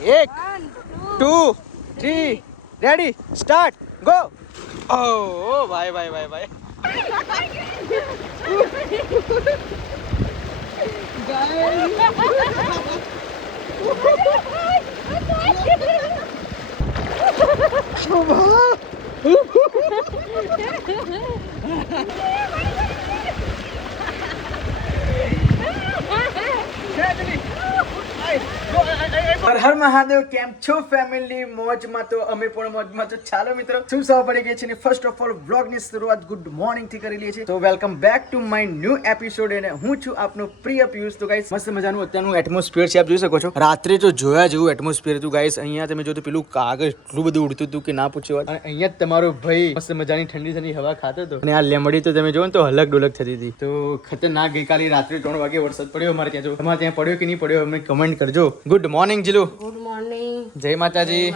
1 2 3 ready start go ઓ ભાઈ ભાઈ ભાઈ ભાઈ હર મહાદેવ કેમ છો ફેમિલી મોજમાં તો અમે પણ મોજમાં તો ચાલો મિત્રો શું સૌ પડી ગઈ છે ને ફર્સ્ટ ઓફ ઓલ વ્લોગ ની શરૂઆત ગુડ મોર્નિંગ થી કરી લઈએ છીએ તો welcome back to my new episode અને હું છું આપનો પ્રિય પિયુષ તો ગાઈસ મસ્ત મજાનું અત્યારનું એટમોસ્ફિયર છે આપ જોઈ શકો છો રાત્રે તો જોયા જેવું એટમોસ્ફિયર હતું ગાઈસ અહીંયા તમે જો તો પેલું કાગળ એટલું બધું ઉડતું હતું કે ના પૂછ્યો અને અહીંયા જ તમારો ભાઈ મસ્ત મજાની ઠંડી ઠંડી હવા ખાતો હતો અને આ લેમડી તો તમે જો ને તો હલક ડોલક થતી હતી તો ખતરનાક ગઈકાલે રાત્રે 3 વાગે વરસાદ પડ્યો અમારે ત્યાં જો તમારે ત્યાં પડ્યો કે નહીં પડ્યો અમે કમેન્ટ કરજો good morning Jilu good morning જય માતાજી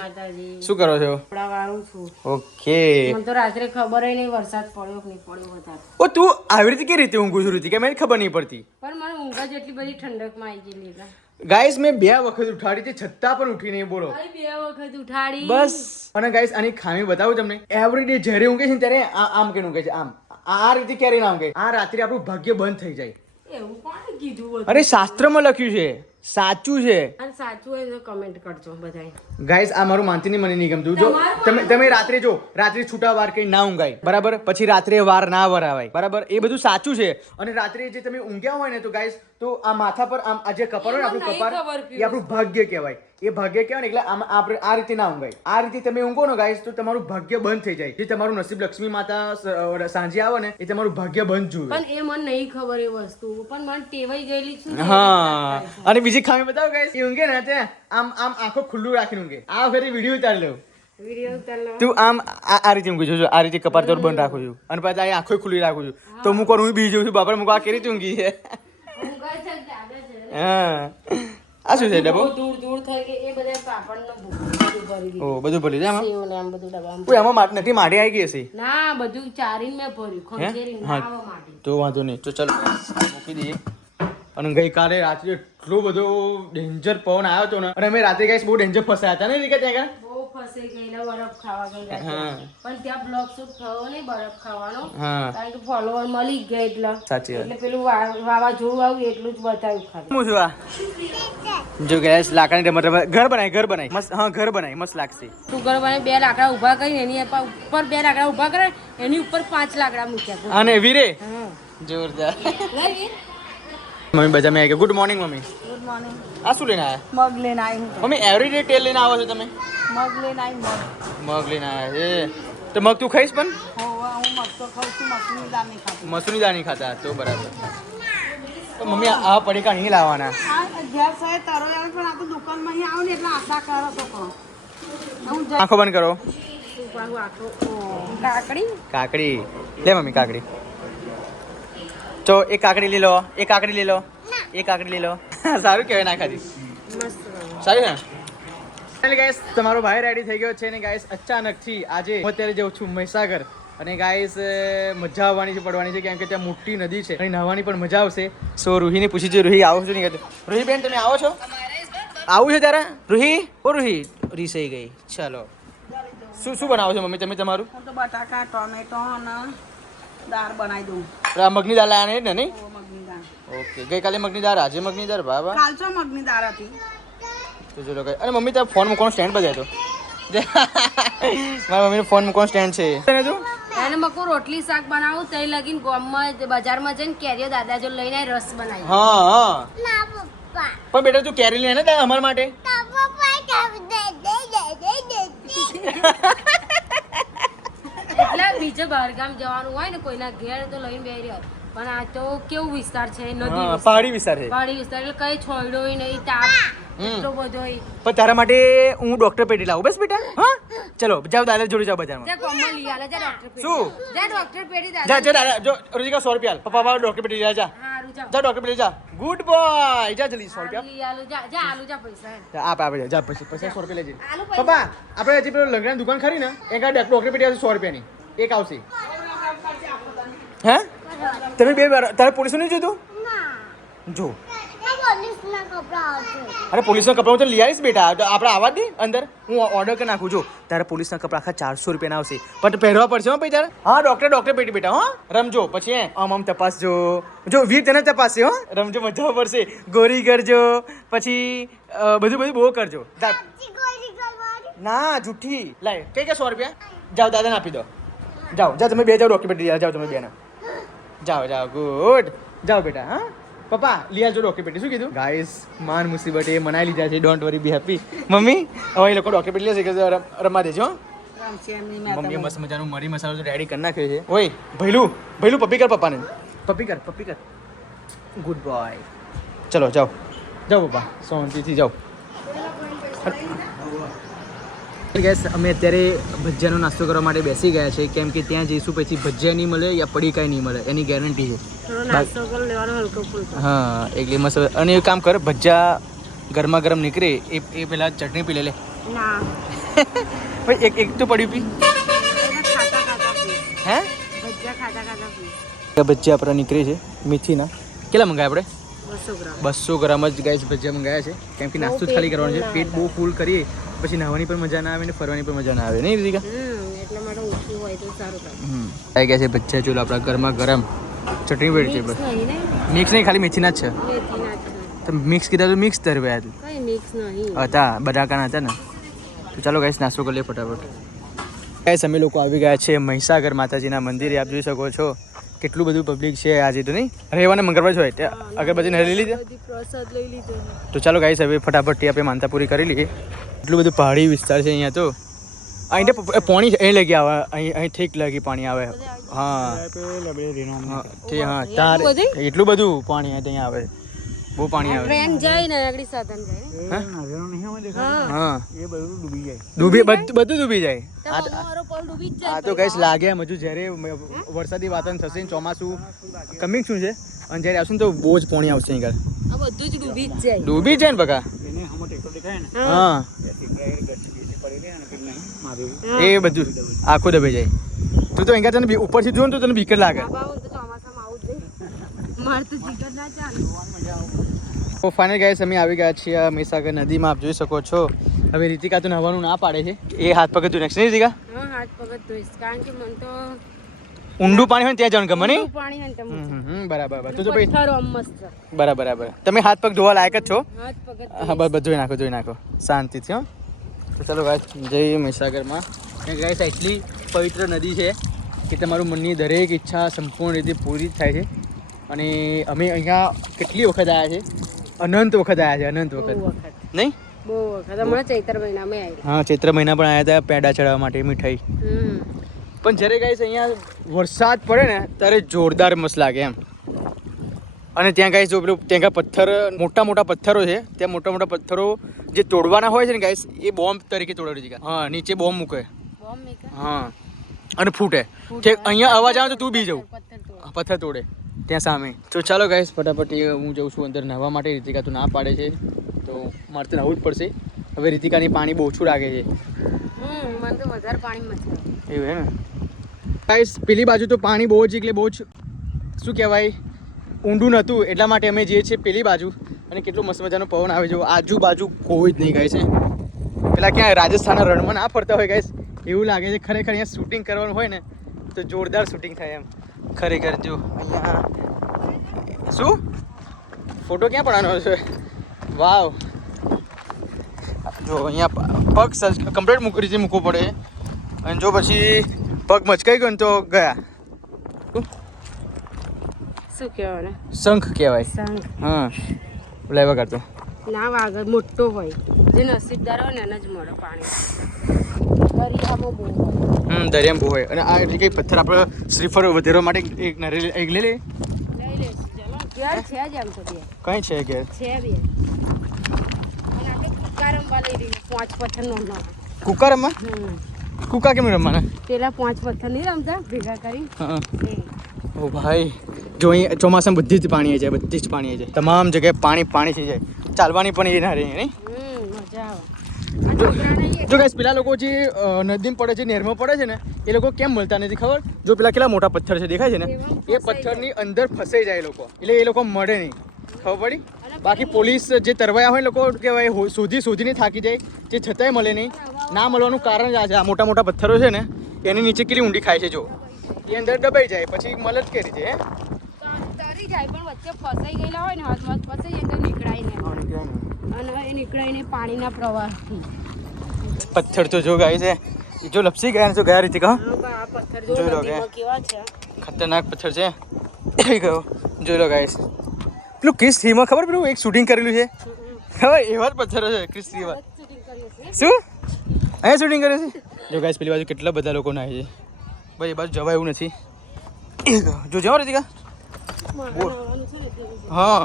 શું કરો છો વાળું છું ઓકે મને તો રાત્રે ખબર નહીં વરસાદ પડ્યો કે નહીં પડ્યો વધારે ઓ તું આવી રીતે કેવી રીતે ઊંઘું છું કે મને ખબર નહીં પડતી પણ મને ઊંઘ જ એટલી બધી ઠંડકમાં આવી ગયેલી એટલે ગાઈસ મેં 2 વખત ઉઠાડી હતી છતાં પણ ઉઠી નહીં બોલો ભાઈ 2 વખત ઉઠાડી બસ અને ગાઈસ આની ખામી બતાવું તમને એવરી ડે જ્યારે ઊંઘે છે ને ત્યારે આમ કે ઊંઘે છે આમ આ રીતે ક્યારે ના ઊંઘે આ રાત્રે આપણું ભાગ્ય બંધ થઈ જાય એવું કોણે કીધું અરે શાસ્ત્રમાં લખ્યું છે સાચું છે અને સાચું હોય તો કમેન્ટ કરજો બધાય ગાઈસ આ મારું માનતી નહીં મને નહીં ગમતું જો તમે રાત્રે જો રાત્રે છૂટા વાર કઈ ના ઊંઘાય બરાબર પછી રાત્રે વાર ના વરાવાય બરાબર એ બધું સાચું છે અને રાત્રે જે તમે ઊંઘ્યા હોય ને તો ગાઈસ તો આ માથા પર આમ આ જે કપાળ હોય ને આપણું કપાળ એ આપણું ભાગ્ય કહેવાય એ ભાગ્ય કહેવાય ને એટલે આમ આપણે આ રીતે ના ઊંઘાય આ રીતે તમે ઊંઘો ને ગાઈસ તો તમારું ભાગ્ય બંધ થઈ જાય જે તમારું નસીબ લક્ષ્મી માતા સાંજે આવે ને એ તમારું ભાગ્ય બંધ જોવે પણ એ મને નહીં ખબર એ વસ્તુ પણ મને ટેવાઈ ગયેલી છે હા અને બીજી ખામી બતાવો ગાઈસ એ ઊંઘે ને તે આમ આંખો ખુલ્લું રાખીને ઊંઘે આ વખતે વિડીયો ઉતારી લઉં વિડિયો ઉતારલો તું આમ આ રીતે ઊંઘું છું આ રીતે કપાળ તોડ બંધ રાખું છું અને પછી આ આંખો ખુલ્લી રાખું છું તો હું કોણ હું બી જઉં છું બાપા મૂકો આ કેરી ઊંઘી છે હા આ શું છે ડબ્બો દૂર દૂર થઈ કે એ બધા પાપડનો બધું ભરી દીધું ઓ બધું ભરી જાય સેવ ને આમ બધું ડબ્બામાં કોઈ આમાં નથી માટી આવી ગઈ હશે ના બધું ચારીને મેં ભર્યું ખંખેરીને ના આવા માટે તો વાંધો નહીં તો ચલો મૂકી દઈએ અને ગઈકાલે રાત્રે એટલો બધો ડેન્જર પવન આવ્યો હતો ને અને અમે રાત્રે ગાઈસ બહુ ડેન્જર ફસાયા હતા ને રીકા ત્યાં બહુ ફસાઈ ગયેલા બરફ ખાવા ગયેલા પણ ત્યાં બ્લોક શૂટ થયો નહીં બરફ ખાવાનો કારણ કે ફોલોવર મળી ગયા એટલે પેલું વાવાઝોડું આવ્યું એટલું જ બતાવ્યું ખાલી હું છું આ જો ગેસ લાકડાની રમત ઘર બનાય મસ્ત હા ઘર બનાય મસ્ત લાગશે તું ઘર બનાય 2 લાકડા ઊભા કરી એની ઉપર 2 લાકડા ઊભા કરે એની ઉપર 5 લાકડા મૂક્યા અને વીરે જોરદાર મમ્મી બજાર માં આવી good morning mummy good morning આ શું લઈને આયા મગ લઈને આવી મમ્મી એવરી ડે તેલ લઈને આવો છો તમે મગ લઈને આવી મગ લઈને આવ્યા છે તો મગ તું ખાઈશ પણ હું મગ તો ખાઉં છું મસૂરની દાળ નહીં ખાતી મસૂરની દાળ નહીં ખાતા તો બરાબર તો મમ્મી આ પડીકા નહીં લાવવાના ગેસ હોય તરો આવે પણ આ તો દુકાનમાં અહીં આવું ને એટલે આશા કરો તો પણ આંખો બંધ કરો કાકડી કાકડી લે મમ્મી કાકડી તો એક કાકડી લઈ લો એક કાકડી લઈ લો એક કાકડી લઈ લો સારું કહેવાય ના ખાધી સારું ને એટલે ગાઈસ તમારો ભાઈ રેડી થઈ ગયો છે ને ગાઈસ અચાનકથી આજે હું અત્યારે જઉં છું મહીસાગર અને ગાઈસ મજા આવવાની છે પડવાની છે કેમ કે ત્યાં મોટી નદી છે અને નહાવાની પણ મજા આવશે સો રૂહીને પૂછી જો રૂહી આવો છો નહીં કહેતો રૂહી બેન તમે આવો છો આવું છે તારે રૂહી ઓ રૂહી રીસાઈ ગઈ ચાલો શું શું બનાવો છો મમ્મી તમે તમારું તો બટાકા ટોમેટો અને દાળ બનાવી દઉં આ મગની દાળ લાયા ને નહીં મગની દાળ ઓકે ગઈકાલે મગની દાળ આજે મગની દાળ બાબા કાલ તો મગની દાળ હતી તો ચલો કઈ અને મમ્મી તાર ફોન મૂકવાનો સ્ટેન્ડ બજાય તો મારા મમ્મીનો ફોન મૂકવાનો સ્ટેન્ડ છે તને તું એને મકો રોટલી શાક બનાવું તઈ લગીન ગામમાં બજારમાં જઈને કેરીઓ દાદા જો લઈને રસ બનાવી હા હા ના પપ્પા પણ બેટા તું કેરી લે ને તાર અમાર માટે એટલે બીજે બહારગામ જવાનું હોય ને કોઈના ઘેર તો લઈને બેહી રહ્યો પણ આ તો કેવું વિસ્તાર છે નદી પહાડી વિસ્તાર છે પહાડી વિસ્તાર એટલે કઈ છોડ્યો નહીં તાપ એટલો બધો પણ તારા માટે હું ડોક્ટર પેટી લાવું બસ બેટા હા ચલો જાઓ દાદા જોડે જાઓ બજારમાં જા કોમલ લઈ આલે જા ડોક્ટર પેટી શું જા ડોક્ટર પેટી જા જા દાદા જો રોજીકા 100 રૂપિયા પપ્પા બાબા ડોક્ટર પેટી જા હારું જા જા ડોક્ટર પેટી જા ગુડ બોય જા જલ્દી 100 રૂપિયા લઈ આલું જા જા આલુ જા પૈસા જા આપે જા પછી 100 રૂપિયા લેજે પપ્પા આપણે હજી પેલો લંગડાની દુકાન ખરી ને એક આ ડોક્ટર પેટી 100 રૂપિયાની એક આવશે હે તમે બે તારે પોલીસ નહીં જોતું જો અરે પોલીસના કપડાં તો લઈ આવીશ બેટા તો આપણે આવવા દે અંદર હું ઓર્ડર કરી નાખું છું તારે પોલીસના કપડાં આખા 400 રૂપિયાના આવશે પણ પહેરવા પડશે હો ભાઈ તારે હા ડોક્ટર પેટી બેટા હો રમજો પછી આમ તપાસજો જો વીર તને તપાસશે હો રમજો મજા પડશે ગોરી કરજો પછી બધું બહુ કરજો ના જુઠ્ઠી લાય કઈ 100 રૂપિયા જાઓ દાદાને આપી દો જાઓ તમે બે જાઓ ડોક્ટર પેટી જાઓ તમે બેના જાઓ ગુડ જાઓ બેટા હા પપ્પા લઈ આવજો ડોક્ટર પેટી શું કીધું ગાઈસ માન મુસીબત એ મનાઈ લીધા છે don't worry B happy mummy હવે એ લોકો ડોક્ટર પેટી લેશે કે રમવા દેજો મમ્મીએ મસ્ત મજાનું મરી મસાલો તો રેડી કરી નાખ્યો છે ઓય ભૈલું પપ્પી કર પપ્પાને પપ્પી કર ગુડ બોય ચલો જાઓ પપ્પા શાંતિથી જાઓ ગેસ અમે અત્યારે ભજીયાનો નાસ્તો કરવા માટે બેસી ગયા છે કેમ કે ત્યાં જઈશું પછી ભજીયા નહીં મળે યા પડીકાઈ નહીં મળે એની ગેરંટી છે હા એટલે મસ્ત અને એક કામ કર ભજીયા ગરમા ગરમ નીકળે એ પેલા ચટણી પી લે એક તો પડ્યું પી હે ભજીયા આપણા નીકળે છે મેથીના કેટલા મંગાવ્યા આપણે 200 ગ્રામ જ ગાઈસ ભજીયા મંગાવ્યા છે કેમ કે નાસ્તો જ ખાલી કરવાનો છે પેટ બહુ ફૂલ કરીએ પછી નાહવાની પણ મજા ના આવે ને ફરવાની પણ મજા ના આવે નહીં રીતિકા એટલા માટે ઓછું હોય તો સારું લાગે આવી ગયા છે ભજીયા ચૂલા આપણા ગરમા ગરમ ચટણી વેડ છે બસ મિક્સ નહીં ખાલી મેથીના જ છે તો મિક્સ કીધા તો મિક્સ તરવ્યા કઈ મિક્સ નહીં હતા બટાકાના હતા ને તો ચાલો ગાઈસ નાસ્તો કરી લઈએ ફટાફટ ગાઈસ અમે લોકો આવી ગયા છે મહીસાગર માતાજીના મંદિરે આપ જોઈ શકો છો કેટલું બધું પબ્લિક છે આજે તો નહીં રહેવાને મંગળવાર હોય ત્યાં અગરબત્તી લઈ લીધી પ્રસાદ લઈ લીધો તો ચાલો ગાઈસ હવે ફટાફટ આપણે માનતા પૂરી કરી લઈએ એટલું બધું પહાડી વિસ્તાર છે અહીંયા તો અહીં પાણી અહીં લગી આવે અહીં ઠીક લગી પાણી આવે હા તાર એટલું બધું પાણી અહીંયા આવે બહુ પાણી આવે ટ્રેન જાય ને આગળ સાધન જાય હા એ બધું ડૂબી જાય આ તો ગાઈસ લાગે એમ હજુ જ્યારે વરસાદી વાતાવરણ થશે ચોમાસું કમિંગ શું છે અને જ્યારે આવશે ને તો બહુ જ પાણી આવશે અહીં બધું જ ડૂબી જાય ને બકા હા એ બધું આખું દબાઈ જાય તું તો અહીંયા તને ઉપરથી જોઉં ને તો તને બીક લાગે તો ફાઇનલ ગાઈસ અમે આવી ગયા છીએ મહીસાગર નદીમાં આપ જોઈ શકો છો હવે રીતિકા તો નહાવાનું ના પાડે છે એ હાથ પગ ધોઈ નાખશે નહીં રીતિકા હાથ પગ ધોઈશ કારણ કે મને તો ઊંડું પાણી હોય ત્યાં જવાનું ગમે નહીં પાણી હોય ને બરાબર તું તો ભાઈ મસ્ત બરાબર તમે હાથ પગ ધોવા લાયક જ છો હાથ પગ હા બસ ધોઈ નાખો શાંતિથી હો તો ચાલો ગાઈસ જઈએ મહીસાગરમાં ગાઈસ એટલી પવિત્ર નદી છે કે તમારું મનની દરેક ઈચ્છા સંપૂર્ણ રીતે પૂરી થાય છે અને અમે અહીંયા કેટલી વખત આવ્યા છે અનંત વખત નહીં બહુ વખત હમણાં ચૈત્ર મહિનામાં આવ્યા હા ચૈત્ર મહિના પણ આવ્યા હતા પેડા ચડાવવા માટે મીઠાઈ પણ જ્યારે ગાઈસ અહીંયા વરસાદ પડે ને ત્યારે જોરદાર મસ્ત લાગે એમ અને ત્યાં ગાઈસ જો પેલું ત્યાં પથ્થર મોટા પથ્થરો છે ત્યાં મોટા પથ્થરો જે તોડવાના હોય છે ને ગાઈસ એ બોમ્બ તરીકે તોડવાની છે હા નીચે બોમ્બ મૂકે હા અને ફૂટે અહીંયા અવાજ આવે તો તું બી જવું પથ્થર તોડે ત્યાં સામે તો ચાલો ગાઈસ ફટાફટ હું જઉં છું અંદર નહાવા માટે રીતિકા તો ના પાડે છે તો મારે તો નહાવું જ પડશે હવે રીતિકાની પાણી બહુ ઓછું લાગે છે મને તો વધારે પાણી મજા એવું હે ને ગાઈસ પેલી બાજુ તો પાણી બહુ જ એટલે બહુ જ શું કહેવાય ઊંડું નહોતું એટલા માટે અમે જઈએ છીએ પેલી બાજુ અને કેટલું મસ્ત મજાનો પવન આવે છે આજુબાજુ કોઈ જ નહીં ગાઈસ પેલા ક્યાં રાજસ્થાનના રણમાં ના ફરતા હોય ગાઈસ એવું લાગે છે ખરેખર અહીંયા શૂટિંગ કરવાનું હોય ને તો જોરદાર શૂટિંગ થાય એમ ખરેખર જો અહીંયા શું ફોટો ક્યાં પડવાનો છે વાવ જો અહીંયા પગ કમ્પ્લીટ રીતે મૂકવો પડે અને જો પછી પગ મચકાઈ ગયો ને તો ગયા શું કહેવાય શંખ કહેવાય હા લેવા કરતો ના વાગે મોટો હોય જે નસીબદાર હોય ને એને જ મળે પાણી દરિયામાં બહુ દરિયામાં બહુ હોય અને આ કઈ પથ્થર આપણે શ્રીફળ વધારવા માટે એક લઈ લે ઘેર છે જ એમ તો બે કઈ છે ઘેર છે બે અને આપણે કુકા રમવા લઈ રહીએ 5 પથ્થર નો કુકા રમવા કુકા કેમ રમવાના પેલા 5 પથ્થર નહીં રમતા ભેગા કરી ઓ ભાઈ જો અહીં ચોમાસામાં બધી જ પાણી આવી જાય તમામ જગ્યાએ પાણી થઈ જાય ચાલવાની પણ એ ના રહે નહીં મજા આવે જો ગાઈસ પેલા લોકો જે નદીમાં પડે છે નહેરમાં પડે છે ને એ લોકો કેમ મળતા નથી ખબર જો પેલા કેટલા મોટા પથ્થર છે દેખાય છે ને એ પથ્થરની અંદર ફસાઈ જાય એ લોકો એટલે એ લોકો મળે નહીં ખબર પડી અને બાકી પોલીસ જે તરવાયા હોય લોકો કહેવાય શોધીને થાકી જાય, જે છતાંય મળે નહીં. ના મળવાનું કારણ જ આ છે. આ મોટા મોટા પથ્થરો છે ને એની નીચે કેટલી ઊંડી ખાય છે જો, એ અંદર દબાઈ જાય પછી મળે જ કરી છે. તરી જાય પણ વચ્ચે ફસાઈ ગયેલા હોય ને હાથમાં ફસાઈ જાય તો નીકળાય નહીં અને એ નીકળાય નહીં પાણીના પ્રવાહથી. પથ્થર તો જો ગાય છે જો લપસી ગયા ને તો ગયા રીતે કહો પથ્થર જોઈ લો કે કેવા છે, ખતરનાક પથ્થર છે. ગયો જોઈ લો ગાઈસ. પેલું ક્રિસ થ્રીમાં ખબર પેલું એક શૂટિંગ કરેલું છે હવે એવા જ પથ્થરો છે ક્રિસ થ્રીમાં. શું અહીંયા શૂટિંગ કરે છે? જો ગાઈસ પેલી બાજુ કેટલા બધા લોકો નાહે છે ભાઈ, એ બાજુ જવાય એવું નથી. જો જાઓ રીતિકા. હા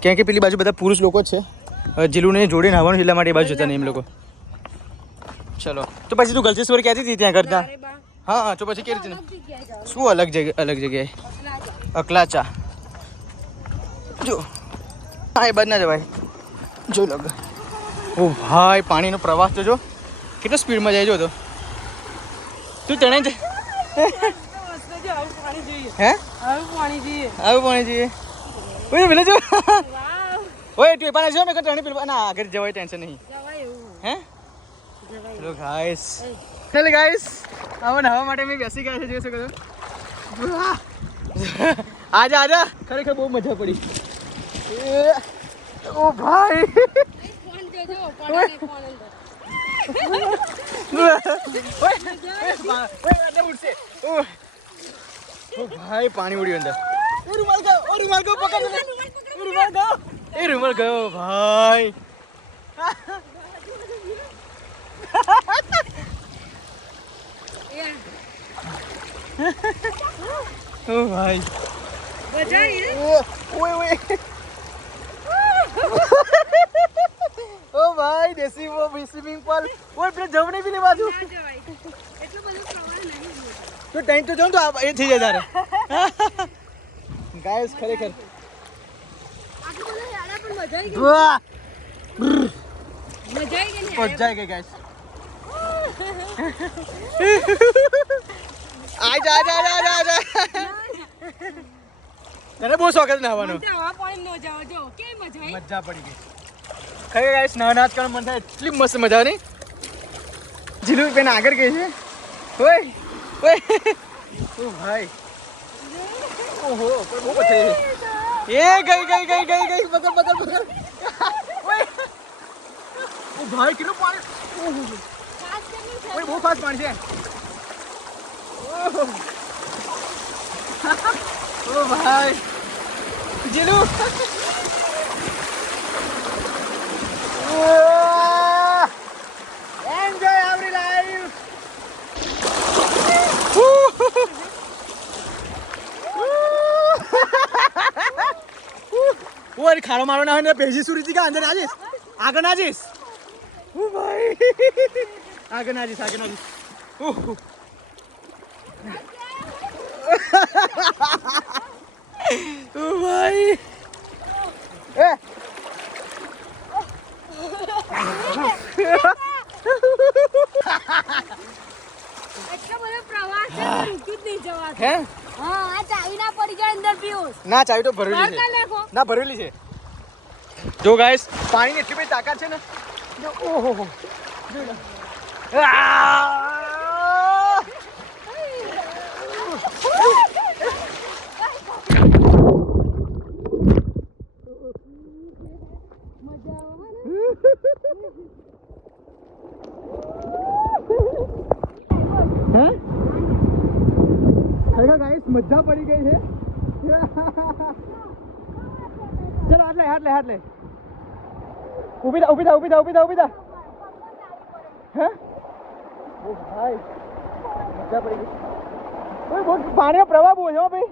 ક્યાં કે પેલી બાજુ બધા પુરુષ લોકો જ છે, જીલુને જોડે નાહવાનું એટલા માટે એ બાજુ જતા નહીં એમ લોકો. ચલો તો પછી તું ગલતેશ્વર ક્યાંથી હતી ત્યાં કરતા? હા તો પછી કેવી રીતે શું અલગ જગ્યાએ? અકલાચા જો હા એ બાદ ના જવાય. જોઈ લો ઓ ભાઈ પાણીનો પ્રવાહ તો જો કેટલો સ્પીડમાં જાય. જો તો તું તણે જ હે આવું પાણી જોઈએ. ઓય પેલો જો ઓય તું પાણી જો મેં તણે પેલું ના આગળ જવાય ટેન્શન નહીં હે. હેલો ગાઈસ, હેલો ગાઈસ, આવો નવા માટે મેં બેસી ગયા છે જોઈ શકો છો. આજા આજા ખરેખર બહુ મજા પડી. ઓ ભાઈ ભાઈ પાણી ઉડ્યું અંદર. રૂમાલ ગયો પકડ. રૂમાલ ગયો ભાઈ. ઓ ભાઈ ઓ ભાઈ દેસી વો સ્વિમિંગ પૂલ. ઓય પેલે જવું નહીં પેલી બાજુ તો ટાઈમ તો જાઉં તો એ થઈ જાય તારે. ગાઈસ ખરેખર મજા આવી ગઈ ગાઈસ. આજા તને બહુ શોખ જ નાહવાનો. મજા પડી ગઈ ખરેખર ગાઈસ. નાના જ કારણ મન થાય એટલી મસ્ત મજા આવે. જીલુ બેન આગળ ગઈ છે. ઓય ઓ ભાઈ ઓહો બહુ પથરી એ ગઈ બગલ. ઓય ઓ ભાઈ કેટલું પાણી. ઓય બહુ ફાસ્ટ પાણી છે. ઓ ભાઈ જીલુ એન્જોય આવરી લાઈફ. ઓય ખાડો મારો ના હોય ને પેજી સુરી કા અંદર આજીસ આગળ ના જઈશ. ઓ ભાઈ આગળ ના જઈશ. ઓ ભાઈ એ ના ચાવી તો ભરેલી છે. ના ભરેલી છે. જો ગાઈસ પાણીની એટલી બધી તાકાત છે ને. ઓહો ગાઈસ મજા પડી ગઈ છે. ચલો હાથ લે ઊભી થા હે ઓ ભાઈ મજા પડી ગઈ. ઓય બહુ પાણીનો પ્રવાહ બહુ છે હો ભાઈ.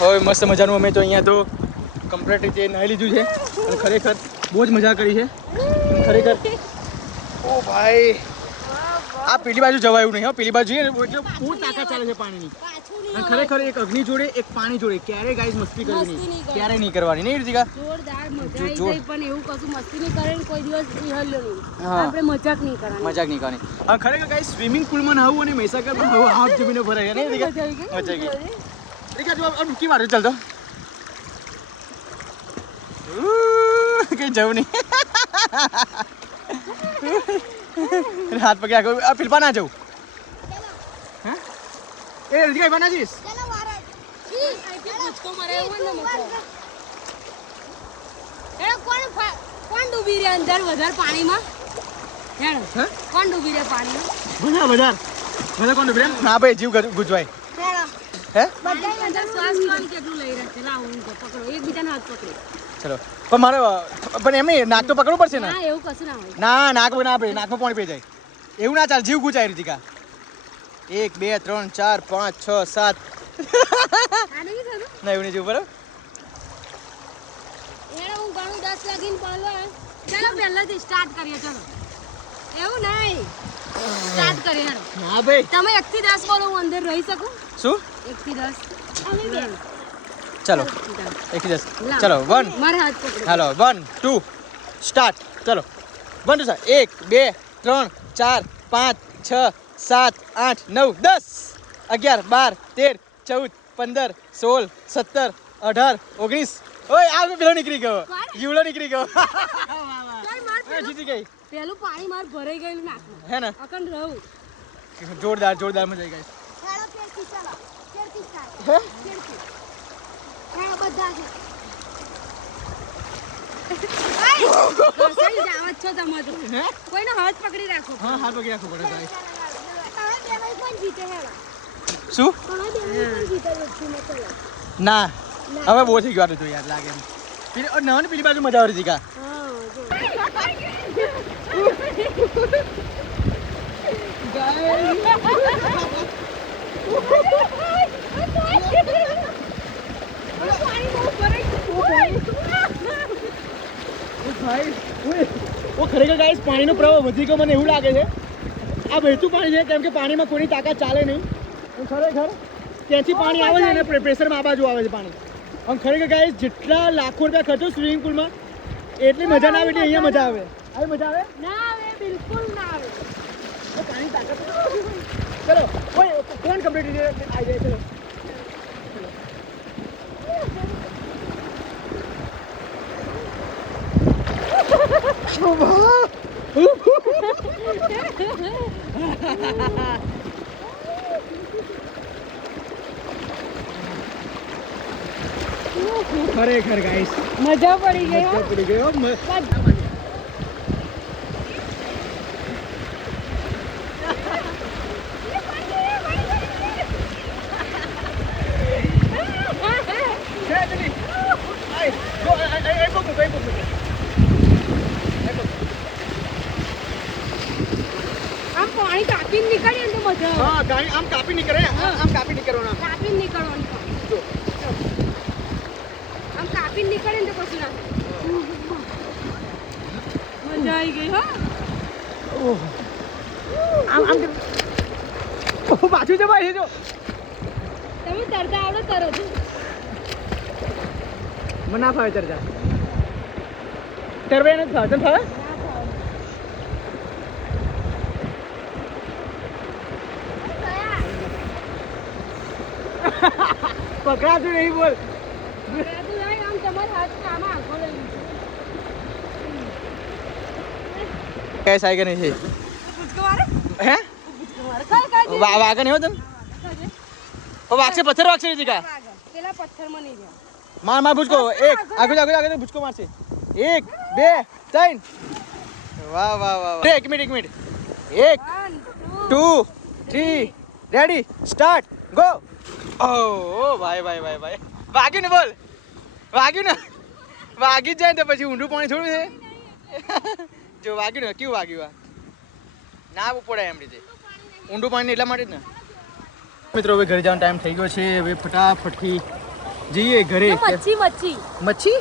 હવે મસ્ત મજાનું અમે તો અહીંયા તો કમ્પ્લીટ રીતે નાહી લીધું છે અને ખરેખર બહુ જ મજા કરી છે ખરેખર. ઓ ભાઈ આ પેલી બાજુ જવાયું નહીં હો, પેલી બાજુ જઈએ ને એટલે બહુ તાકાત ચાલે છે પાણીની. અને ખરેખર એક અગ્નિ જોડે એક પાણી જોડે ક્યારેય ગાઈસ મસ્તી કરવી નહીં, ક્યારેય નહીં કરવાની નહીં રીતિકા. જોરદાર મજા આવી ગઈ, પણ એવું કશું મસ્તી નહીં કરે ને કોઈ દિવસ હિલ્યો નહીં. આપણે મજાક નહીં કરવાની, મજાક નહીં કરવાની. અને ખરેખર ગાઈસ સ્વિમિંગ પુલમાં નહાવું અને મહીસાગરમાં નહાવું હાથ જમીને ભરાય નહીં રીતિકા. મજા આવી ગઈ રીતિકા. જો આ ડૂબકી મારે ચાલતો કઈ જવું નહીં. હાથ પકડ્યા આ ફિલ્પા ના જવું. હા એ રીતિકા બના જઈશ. કોણ ડૂબી રહ્યા અંદર વધારે પાણીમાં? કોણ ડૂબી રહ્યા પાણીમાં? બધા કોણ ડૂબી રહ્યા? ના ભાઈ જીવ ગુજવાય. હે બધા અંદર શ્વાસ લેવાનું કેટલું લઈ રહ્યા છે? લાવો હું પકડો, એકબીજાનો હાથ પકડો. ચલો પણ મારે પણ એમ નહીં, નાક તો પકડવું પડશે ને. ના એવું કશું ના હોય. ના નાક ના પડે, નાકમાં પાણી પી જાય એવું ના ચાલે, જીવ ગુજાય રીતિકા. 1 2 3 4 5 6 7 ના એવું નહીં જીવ બરાબર. હું ગણું 10 લાગીને પાલો. ચાલો પહેલાથી સ્ટાર્ટ કરીએ. ચલો એવું નહીં, સ્ટાર્ટ કરીએ. હા ભાઈ તમે 1 થી 10 બોલો, હું અંદર રહી શકું. શું 1 થી 10? અમે બે. ચલો 1 થી 10. ચલો 1 મારા હાથ પકડો. હાલો 1 2 સ્ટાર્ટ. ચલો 1 2 1 2 3 4 5 6 7 8 9 10 11 12 13 14 15 16 17 18 19. ઓય આ પેલો નીકળી ગયો, જીવડો નીકળી ગયો. જીતી ગઈ. પેલું પાણી માર ભરાઈ ગયેલું નાખું હે ને અકન રહું. જોરદાર જોરદાર મજા આવી ગઈ. હા બધા છે. છો તમે તો કોઈનો હાથ પકડી રાખો. હા હાથ પકડી રાખો પડે ભાઈ. શું? ના હવે બહુ થઈ ગયું તો યાર લાગે. પેલી ના ને પેલી બાજુ મજા આવી હતી કા. ખરેખર ગાઈસ પાણીનો પ્રવાહ વધી ગયો મને એવું લાગે છે. આ વહેતું પાણી છે કેમ કે પાણીમાં કોઈની તાકાત ચાલે નહીં. ખરેખર ત્યાંથી પાણી આવે છે અને પ્રેશરમાં આ બાજુ આવે છે પાણી. અને ખરેખર ગાઈસ જેટલા લાખો રૂપિયા ખર્ચો સ્વિમિંગ પુલમાં એટલી મજા ના આવે એટલે અહીંયા મજા આવે. આવી મજા આવે ના આવે, બિલકુલ ના આવે. પાણી તાકાત. ચલો ઓય કોણ કમ્પ્લીટ આવી જાય. ચલો ખરેખર ગાઈસ મજા પડી ગઈ. મજા પડી ગયો. આમ પાણી કાપીને નીકળીએ ને તો મજા આવે. હા ગાડી આમ કાપી નીકળે. આમ કાપી નીકળવાનું. કાપીને નીકળવાનું. આમ કાપીને નીકળે ને તો પછી ના મજા આવી ગઈ. હા આમ આમ પાછું છે ભાઈ. જો તમે તરતા આવડે તરો છો. મને ના ફાવે તરતા. તરવે નથી ફાવે. તને ફાવે? પકડાતું નહીં બોલ. આમ તમારા હાથ કામ આખો લઈ कैसा आएगा नहीं है वागा नहीं हो तुम वो वाग से पत्थर वाग से नहीं दिखा પેલા પથ્થરમાં નહીં જાય. मार मार बुझको एक आगे आगे बुझको मार से 1 2 3 वाह वाह वाह. एक मिनट 1 2 3 रेडी स्टार्ट गो. ओ भाई વાગ્યું ને બોલ. વાગ્યું ને વાગી જ જાય ને તો પછી ઊંડું પાણી થોડું છે. જો વાગ્યું ને કેવું વાગ્યું. આ ના પડે એમ રીતે ઊંડું પાણી એટલા માટે જ ને. મિત્રો હવે ઘરે જવાનો ટાઈમ થઈ ગયો છે. હવે ફટાફટથી જઈએ ઘરે. મચ્છી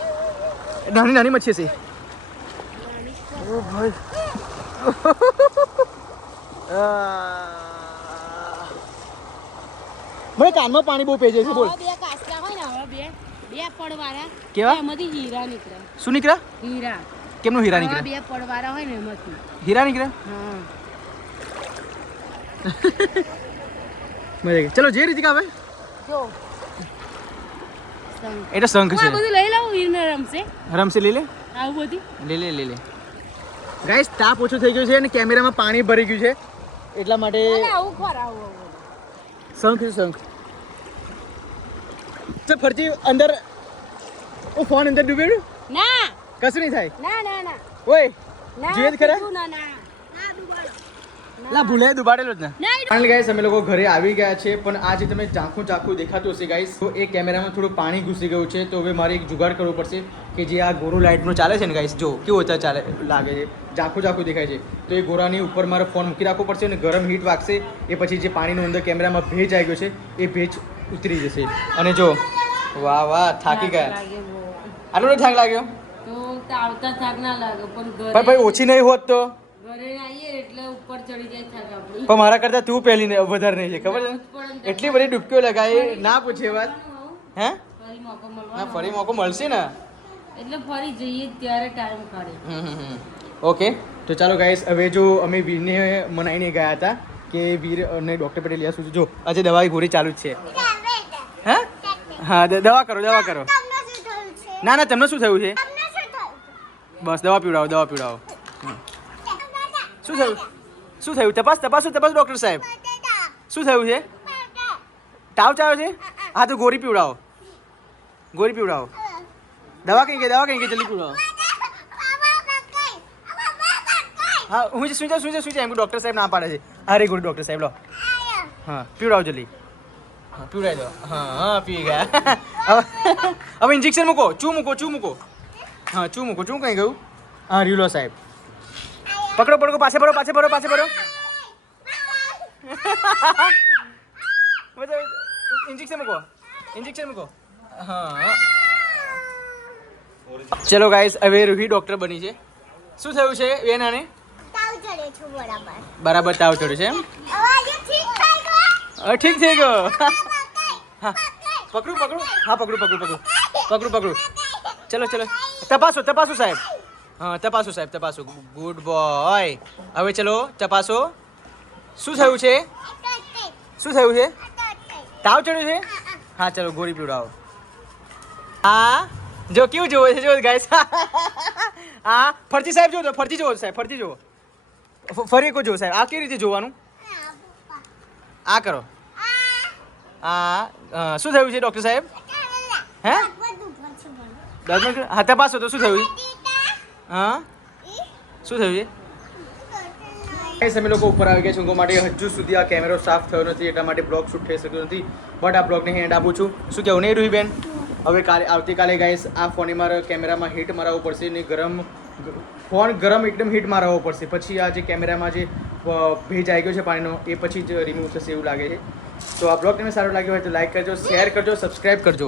નાની મચ્છી છે. ઓ ભાઈ મને કાનમાં પાણી બહુ પેજે છે બોલ. બે કાચલા હોય ને હવે બે પડવાળા કેવા? એમાંથી હીરા નીકળે. શું નીકળે? હીરા. કેમનું હીરા નીકળે? બે પડવાળા હોય ને એમાંથી હીરા નીકળે? હા. મજા ગઈ. ચલો જે રીતિકા ભાઈ. જો એટલે શંખ છે. બધું લઈ લઉં હીરને રમશે. રમશે લઈ લે. આવું બધું લઈ લે. ગાઈસ તાપ ઓછો થઈ ગયો છે અને કેમેરામાં પાણી ભરી ગયું છે એટલા માટે આવું ખરાવું શંખ છે શંખ. ચલ ફરતી અંદર ફોન અંદર ડૂબેલું ના કશું નહીં થાય. ના ઓય ના જોઈએ જ ખરા ના લા ભૂલે દુબાડેલો જ ના. ફાઇનલી ગાઈસ અમે લોકો ઘરે આવી ગયા છે પણ આ જે તમે ચાખું દેખાતું હશે ગાઈસ તો એ કેમેરામાં થોડું પાણી ઘૂસી ગયું છે તો હવે મારે એક જુગાડ કરવો પડશે કે જે આ ગોરો લાઇટનું ચાલે છે ને ગાઈસ જો કેવું ઓછા ચાલે લાગે છે ઝાંખું દેખાય છે તો એ ગોરાની ઉપર મારે ફોન મૂકી રાખવો પડશે અને ગરમ હીટ વાગશે એ પછી જે પાણીનું અંદર કેમેરામાં ભેજ આવી ગયો છે એ ભેજ ઉતરી જશે. અને જો વાહ થાકી ગયા. આટલો થાક લાગ્યો તો આવતા થાક ના લાગે પણ પણ ભાઈ ઓછી નહીં હોત તો ઘરે આવીએ એટલે ઉપર ચડી જાય થાક આપણી. પણ મારા કરતા તું પહેલી વધારે નહીં છે ખબર છે એટલી બધી ડૂબકીઓ લગાવી ના પૂછે વાત. હે ફરી મોકો ના મળવાનો ફરી મોકો મળશે ને એટલે ફરી જઈએ ત્યારે ટાઈમ કાઢે. ઓકે તો ચાલો ગાઈસ હવે જો અમે વીરને મનાઈને ગયા હતા કે વીર અને ડૉક્ટર પટેલ યા સુધી જો આજે દવાઈ ગોળી ચાલુ જ છે. હે હા દવા કરો ના તમને શું થયું છે બસ દવા પીવડાવો. શું થયું તપાસો ડૉક્ટર સાહેબ શું થયું છે? તાવ ચાવ્યો છે? હા તો ગોળી પીવડાવો દવા કઈ ગઈ જલ્દી પીવડાવો. હા હું સુઈ જાઉં એમ ડૉક્ટર સાહેબ ના પાડે છે. અરે ગોળી ડૉક્ટર સાહેબ લો હા પીવડાવો જલ્દી. હા પીવડાવી દો. હા પી ગયા. હવે ઇન્જેક્શન મૂકો ચૂ મૂકો હા ચૂ મૂકો કઈ ગયું હા રીલો સાહેબ પકડો પાછે ભરો ઇન્જેક્શન મૂકો હા ચલો ગાઈસ હવે રૂહી ડૉક્ટર બની છે. શું થયું છે વેનાને? બરાબર તાવ ચડ્યો છે એમ ઠીક થઈ ગયો. હા પકડું હા પકડું ચલો તપાસો સાહેબ. હા તપાસો ગુડ બોય. હવે ચલો તપાસો શું થયું છે તાવ ચડ્યો છે? હા ચલો ગોળી પીવડાવો. હા જો કેવું જોવે છે જો ગાઈસ હા ફરતી સાહેબ જો ફરતી જુઓ ફરી કો જો સાહેબ આ કેવી રીતે જોવાનું આ કરો હા શું થયું છે ડૉક્ટર સાહેબ? હે હા તપાસો તો શું થયું? હા શું થયું છે? અમે લોકો ઉપર આવી ગયા છે ઊંઘવા માટે હજુ સુધી આ કેમેરો સાફ થયો નથી એટલા માટે બ્લોગ શૂટ થઈ શક્યો નથી બટ આ બ્લોગને હેન્ડ આપું છું. શું કહેવું નહીં રૂહી બેન? હવે આવતીકાલે ગાઈસ આ ફોને મારે કેમેરામાં હીટ મારવો પડશે ને ફોન ગરમ એકદમ હીટ મારવો પડશે પછી આ જે કેમેરામાં જે ભેજ આવી ગયો છે પાણીનો એ પછી જ રિમૂવ થશે એવું લાગે છે. તો આ બ્લોગ તમને સારો લાગ્યો હોય તો લાઈક કરજો શેર કરજો સબસ્ક્રાઈબ કરજો.